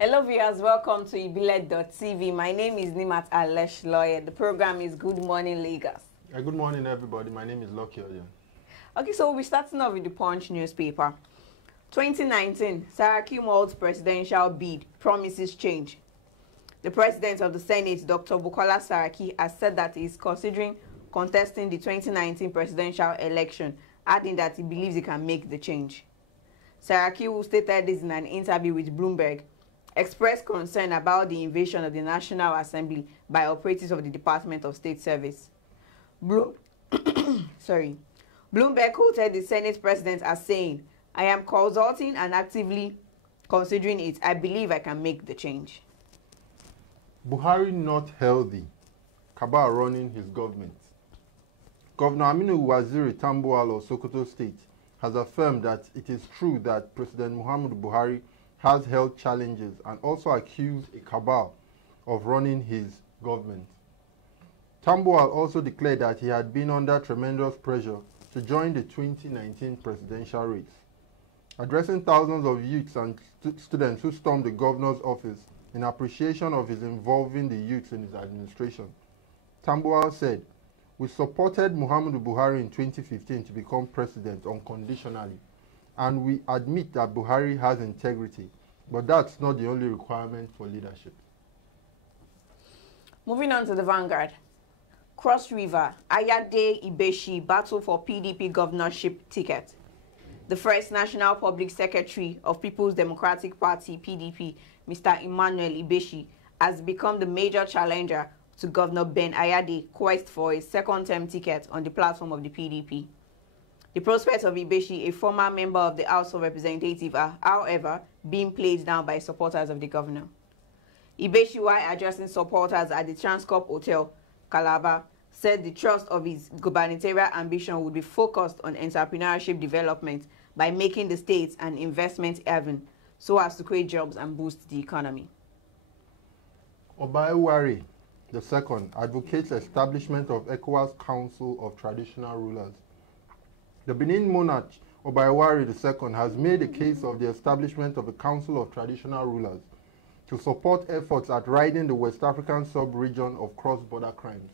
Hello viewers, welcome to Ibile.tv. My name is Nimat Alesh Lawyer. The program is Good Morning Lagos. Good morning everybody, my name is Lucky Odion. Okay, so we'll be starting off with the Punch newspaper. 2019, Saraki Malt's presidential bid promises change. The president of the Senate, Dr. Bukola Saraki, has said that he is considering contesting the 2019 presidential election, adding that he believes he can make the change. Saraki, who stated this in an interview with Bloomberg, expressed concern about the invasion of the National Assembly by operatives of the Department of State Service. Bloomberg quoted the Senate president as saying, "I am consulting and actively considering it. I believe I can make the change." Buhari not healthy. Kabal running his government. Governor Aminu Waziri Tambuwal of Sokoto State has affirmed that it is true that President Muhammadu Buhari has health challenges and also accused a cabal of running his government. Tambuwal also declared that he had been under tremendous pressure to join the 2019 presidential race. Addressing thousands of youths and students who stormed the governor's office in appreciation of his involving the youths in his administration, Tambuwal said, "We supported Muhammadu Buhari in 2015 to become president unconditionally, and we admit that Buhari has integrity, but that's not the only requirement for leadership." Moving on to the Vanguard. Cross River, Ayade Ibeshi battle for PDP governorship ticket. The first National Public Secretary of People's Democratic Party, PDP, Mr. Emmanuel Ibeshi, has become the major challenger to Governor Ben Ayade's quest for a second-term ticket on the platform of the PDP. The prospects of Ibeshi, a former member of the House of Representatives, are, however, being played down by supporters of the governor. Ibeshi, while addressing supporters at the Transcorp Hotel, Calabar, said the thrust of his gubernatorial ambition would be focused on entrepreneurship development by making the state an investment haven so as to create jobs and boost the economy. Obaewari II advocates establishment of ECOWAS Council of Traditional Rulers. The Benin monarch, Obaewari II, has made a case of the establishment of a Council of Traditional Rulers to support efforts at ridding the West African sub-region of cross-border crimes.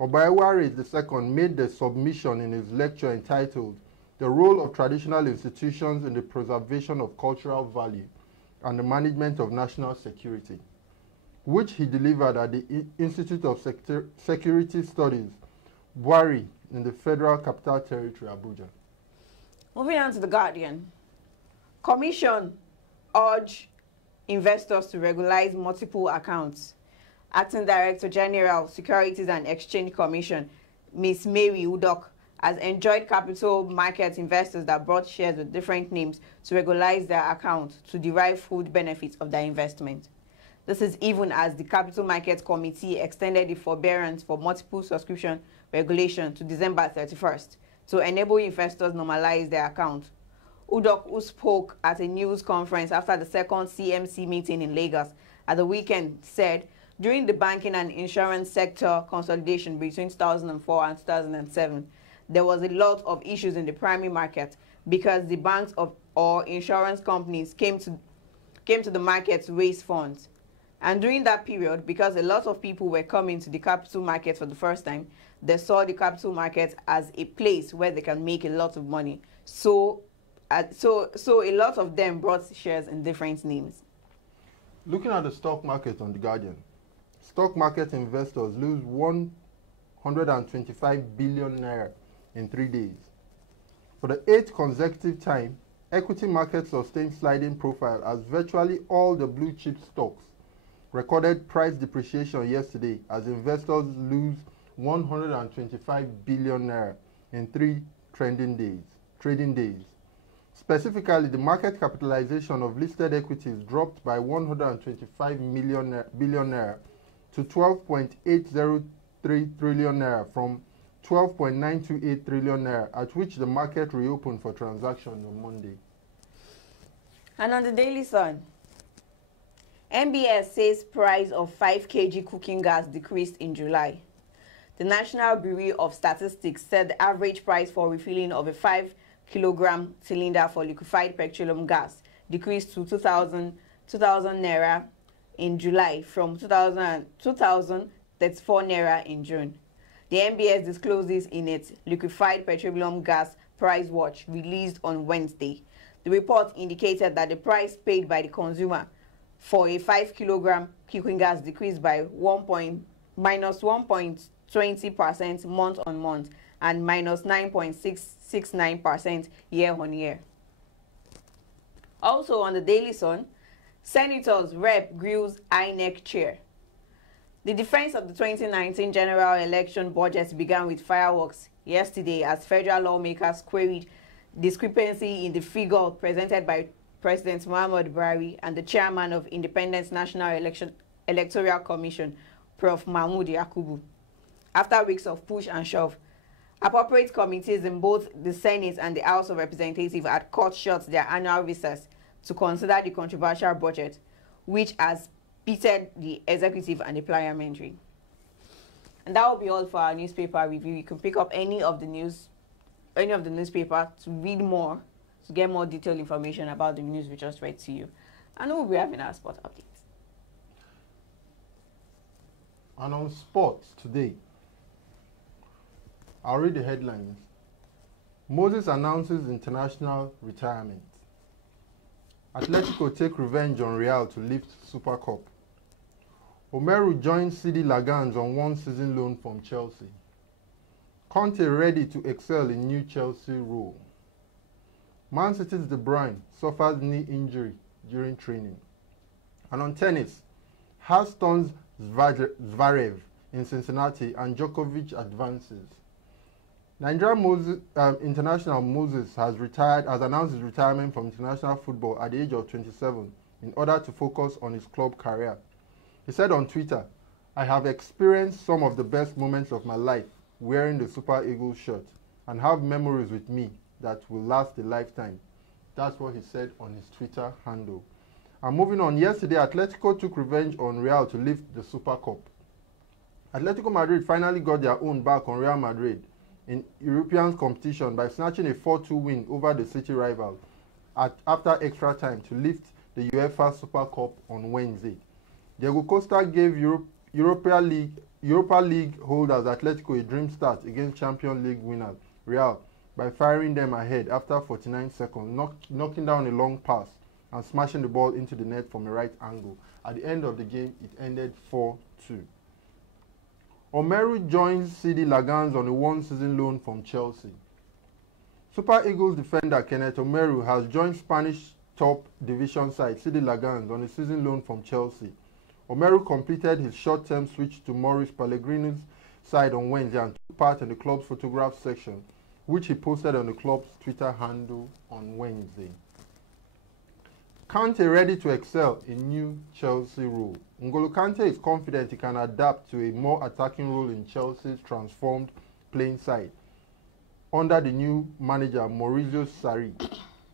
Obaewari II made the submission in his lecture entitled "The Role of Traditional Institutions in the Preservation of Cultural Value and the Management of National Security," which he delivered at the Institute of Security Studies, Bwari, in the Federal Capital Territory, Abuja. Moving on to The Guardian. Commission urge investors to regularize multiple accounts. Acting Director General, Securities and Exchange Commission, Ms. Mary Udok, has enjoined capital market investors that brought shares with different names to regularize their accounts to derive full benefits of their investment. This is even as the Capital Markets Committee extended the forbearance for multiple subscription regulation to December 31st to enable investors normalize their account. Udok, who spoke at a news conference after the second CMC meeting in Lagos at the weekend, said during the banking and insurance sector consolidation between 2004 and 2007, there was a lot of issues in the primary market because the banks or insurance companies came to the market to raise funds. And during that period, because a lot of people were coming to the capital market for the first time, they saw the capital market as a place where they can make a lot of money. So a lot of them brought shares in different names. Looking at the stock market on The Guardian, stock market investors lose 125 billion naira in 3 days. For the 8th consecutive time, equity markets sustained sliding profile as virtually all the blue chip stocks recorded price depreciation yesterday as investors lose 125 billion naira in 3 trading days. Specifically, the market capitalization of listed equities dropped by 125 billion naira to 12.803 trillion naira from 12.928 trillion naira, at which the market reopened for transaction on Monday. And on the Daily Sun, NBS says price of 5 kg cooking gas decreased in July. The National Bureau of Statistics said the average price for refilling of a 5 kilogram cylinder for liquefied petroleum gas decreased to 2,000 2,000 naira in July from 2,034 naira in June. The NBS disclosed this in its liquefied petroleum gas price watch released on Wednesday. The report indicated that the price paid by the consumer for a 5 kilogram cooking gas decreased by minus 1.20% month on month and minus 9.669% year on year. Also on the Daily Sun, Senators Rep grills INEC chair. The defense of the 2019 general election budget began with fireworks yesterday as federal lawmakers queried discrepancy in the figure presented by President Muhammadu Buhari and the chairman of Independent National Electoral Commission, Prof. Mahmood Yakubu. After weeks of push and shove, appropriate committees in both the Senate and the House of Representatives had cut short their annual recess to consider the controversial budget, which has pitted the executive and the parliamentary. And that will be all for our newspaper review. You can pick up any of the newspaper to read more, to get more detailed information about the news we just read to you. And we'll be having our sport updates. And on sports today, I'll read the headlines. Moses announces international retirement. Atletico take revenge on Real to lift Super Cup. Omeru joins Sidi Lagans on one-season loan from Chelsea. Conte ready to excel in new Chelsea role. Man City's De Bruyne suffers knee injury during training. And on tennis, Haas stuns Zverev in Cincinnati and Djokovic advances. Nigeria international Moses has announced his retirement from international football at the age of 27 in order to focus on his club career. He said on Twitter, "I have experienced some of the best moments of my life wearing the Super Eagles shirt and have memories with me that will last a lifetime." That's what he said on his Twitter handle. And moving on, yesterday Atletico took revenge on Real to lift the Super Cup. Atletico Madrid finally got their own back on Real Madrid in European competition by snatching a 4-2 win over the city rival after extra time to lift the UEFA Super Cup on Wednesday. Diego Costa gave Europa League holders Atletico a dream start against Champions League winners Real by firing them ahead after 49 seconds, knocking down a long pass and smashing the ball into the net from a right angle. At the end of the game, it ended 4-2. Omeru joins Sidi Lagans on a one-season loan from Chelsea. Super Eagles defender Kenneth Omeru has joined Spanish top division side Sidi Lagans on a season loan from Chelsea. Omeru completed his short-term switch to Maurice Pellegrini's side on Wednesday and took part in the club's photograph section, which he posted on the club's Twitter handle on Wednesday. Kante ready to excel in new Chelsea role. N'Golo Kante is confident he can adapt to a more attacking role in Chelsea's transformed playing side under the new manager Maurizio Sarri.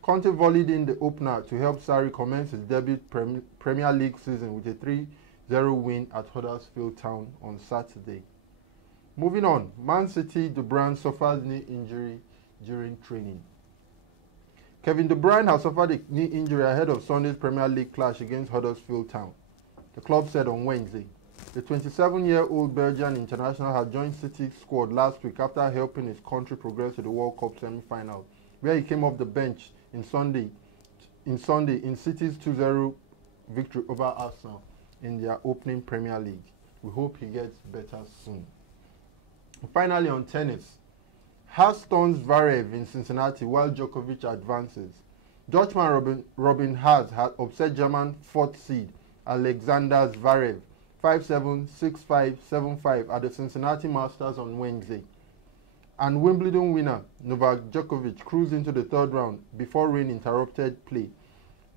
Conte volleyed in the opener to help Sarri commence his debut Premier League season with a 3-0 win at Huddersfield Town on Saturday. Moving on, Man City De Bruyne suffers knee injury during training. Kevin De Bruyne has suffered a knee injury ahead of Sunday's Premier League clash against Huddersfield Town, the club said on Wednesday. The 27-year-old Belgian international had joined City's squad last week after helping his country progress to the World Cup semi-final, where he came off the bench in Sunday in City's 2-0 victory over Arsenal in their opening Premier League. We hope he gets better soon. Finally, on tennis, Haas stuns Zverev in Cincinnati while Djokovic advances. Dutchman Robin Haas had upset German 4th seed Alexander Zverev 5-7, 6-5, 7-5 at the Cincinnati Masters on Wednesday. And Wimbledon winner Novak Djokovic cruised into the third round before rain interrupted play.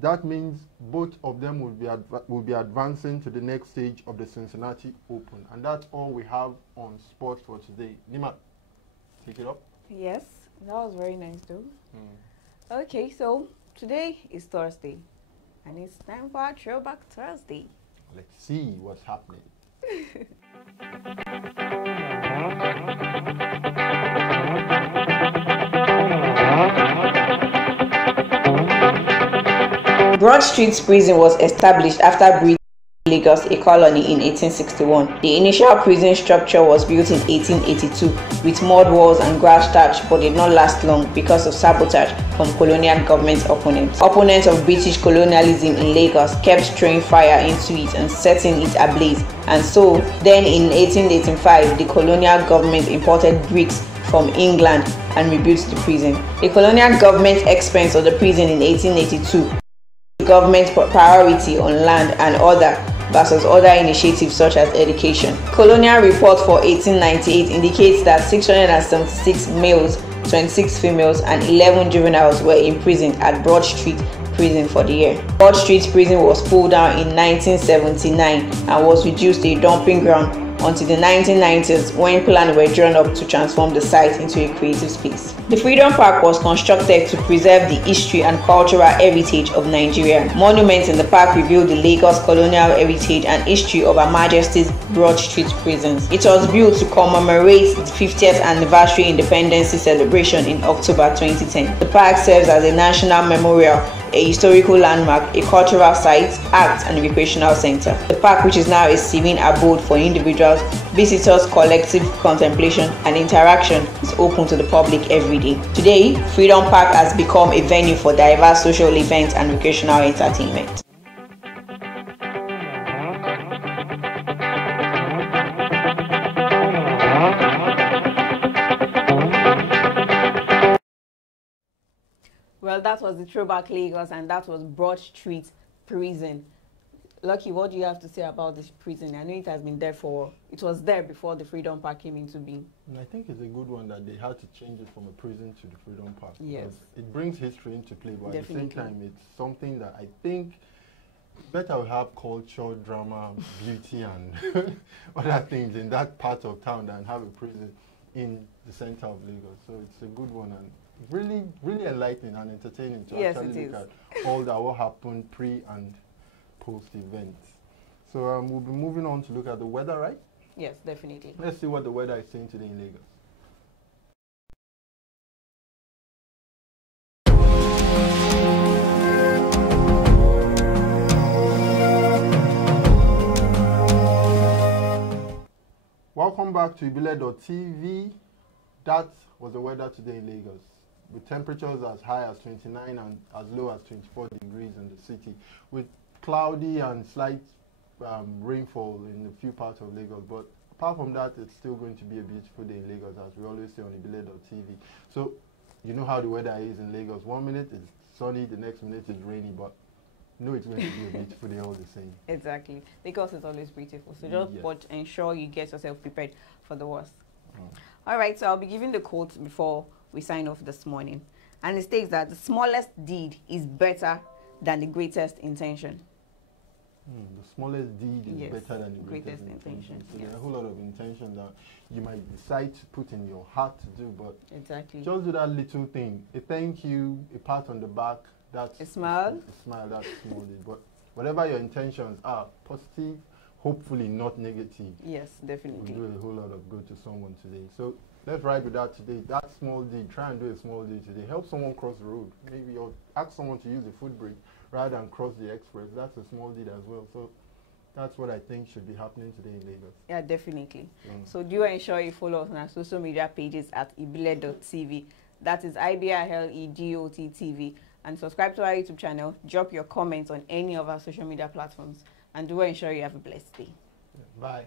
That means both of them will be advancing to the next stage of the Cincinnati Open. And that's all we have on sports for today. Nima, take it up. Yes, that was very nice though. Okay, so today is Thursday and it's time for our Throwback Thursday. Let's see what's happening. Broad Street Prison was established after British Lagos a colony in 1861. The initial prison structure was built in 1882 with mud walls and grass thatch, but did not last long because of sabotage from colonial government opponents. Opponents of British colonialism in Lagos kept throwing fire into it and setting it ablaze, and so then in 1885 the colonial government imported bricks from England and rebuilt the prison. The colonial government expense of the prison in 1882, government priority on land and other versus other initiatives such as education. Colonial report for 1898 indicates that 676 males, 26 females and 11 juveniles were imprisoned at Broad Street Prison for the year. Broad Street Prison was pulled down in 1979 and was reduced to a dumping ground until the 1990s, when plans were drawn up to transform the site into a creative space. The Freedom Park was constructed to preserve the history and cultural heritage of Nigeria. Monuments in the park reveal the Lagos colonial heritage and history of Her Majesty's Broad Street prisons. It was built to commemorate the 50th anniversary independence celebration in October 2010. The park serves as a national memorial, a historical landmark, a cultural site, art and recreational center. The park, which is now a serene abode for individuals, visitors, collective contemplation and interaction, is open to the public every day. Today, Freedom Park has become a venue for diverse social events and recreational entertainment. Well, that was the Throwback Lagos, and that was Broad Street Prison. Lucky, what do you have to say about this prison? I know it has been there it was there before the Freedom Park came into being. And I think it's a good one that they had to change it from a prison to the Freedom Park. Yes. It brings history into play, but Definitely. at the same time, it's something that I think better we have culture, drama, beauty, and other things in that part of town than have a prison in the center of Lagos. So it's a good one and really, really enlightening and entertaining to actually look at all that what happened pre and post event. So we'll be moving on to look at the weather, right? Yes, definitely. Let's see what the weather is saying today in Lagos. Welcome back to Ibile.tv. That was the weather today in Lagos, with temperatures as high as 29 and as low as 24 degrees in the city, with cloudy and slight rainfall in a few parts of Lagos. But apart from that, it's still going to be a beautiful day in Lagos, as we always say on Ibile.tv. So you know how the weather is in Lagos. 1 minute it's sunny, the next minute it's rainy, but no, it's going to be a beautiful day all the same. Exactly. Lagos is always beautiful. So just ensure you get yourself prepared for the worst. All right, so I'll be giving the quote before we sign off this morning. And it states that the smallest deed is better than the greatest intention. The smallest deed is better than the greatest intention. So there are a whole lot of intention that you might decide to put in your heart to do, but just do that little thing. A thank you, a pat on the back, that's a smile. A smile, that's small deed. But whatever your intentions are, positive, hopefully not negative. Yes, definitely. Will do a whole lot of good to someone today. So let's ride with that today. That small deed, try and do a small deed today. Help someone cross the road. Maybe or ask someone to use a footbridge rather than cross the express. That's a small deed as well. So that's what I think should be happening today in Lagos. Yeah, definitely. So do ensure you follow us on our social media pages at Ibile.tv. That is IBILEGOT.TV. And subscribe to our YouTube channel. Drop your comments on any of our social media platforms. And do ensure you have a blessed day. Bye.